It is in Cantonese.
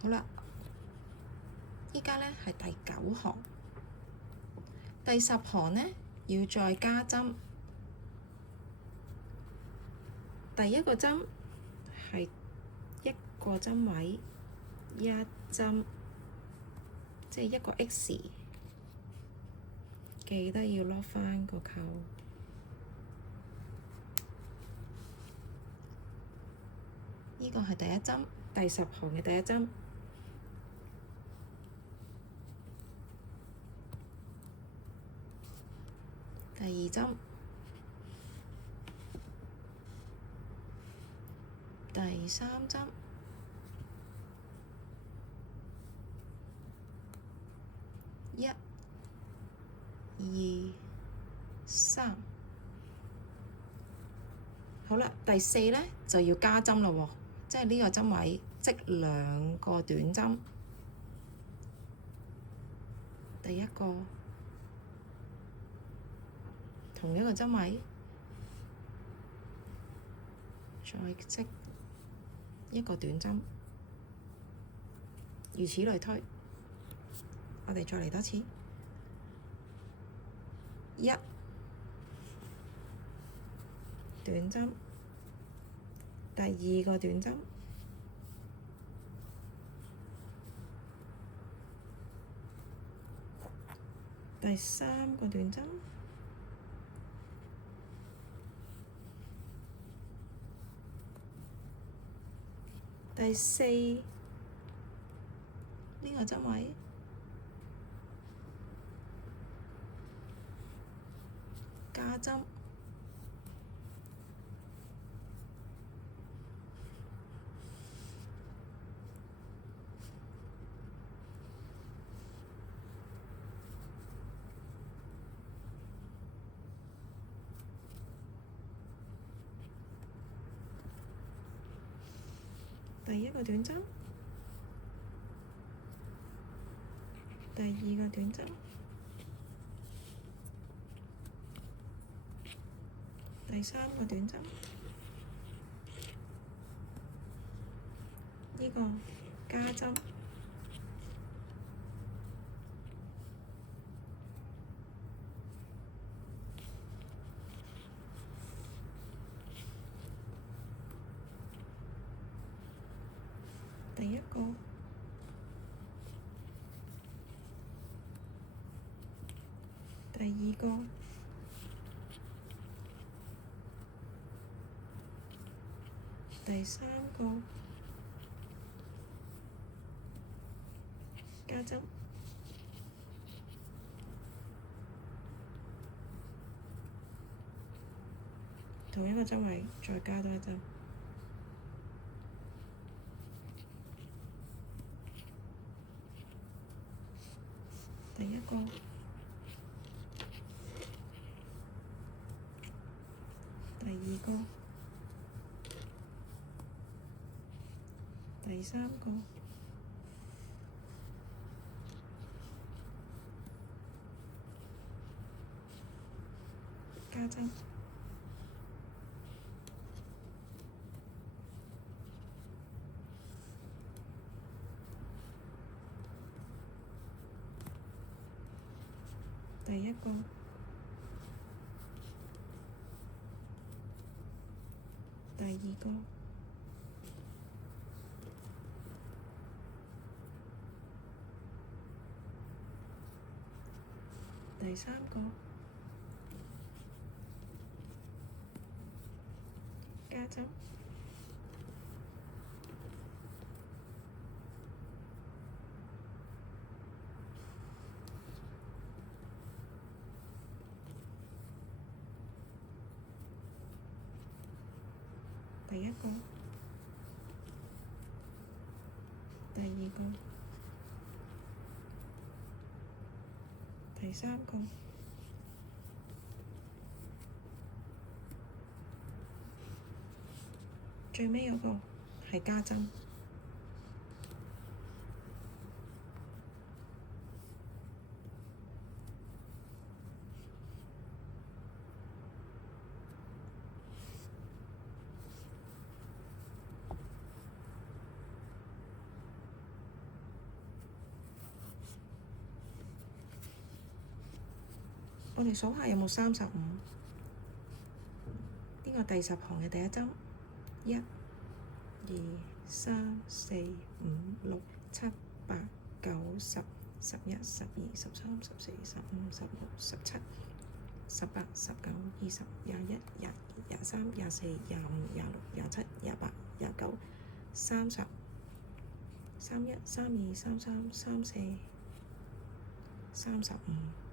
好啦，依家咧係第9行，第10行咧要再加針。第一個針係一個針位一針，即係一個 X，記得要落返個扣。呢個係第一針，第10行嘅第一針。第二針，第三針，一、二、3。好啦，第4咧就要加針咯喎，即係呢個針位即2個短針。第一個同一個針位，再織一個短針，如此類推。我哋再嚟多次，一短針，第二個短針，第三個短針，第四呢個針位，加針，第一個短針，第二個短針，第三個短針，呢個加針，第一個，第二個，第三個，加針，同一個針位再加多一針。第一個，第二個，第三個，加針，第一個，第二個，第三個，加針，第一個，第二個，第三個，最尾嗰個係加針。我哋數下有冇35？呢個第10行嘅第一針，1、2、3、4、5、6、7、8、9、10、11、12、13、14、15、16、17、18、19、20、21、22、23、24、25、26、27、28、29、30、31、32、33、34、35。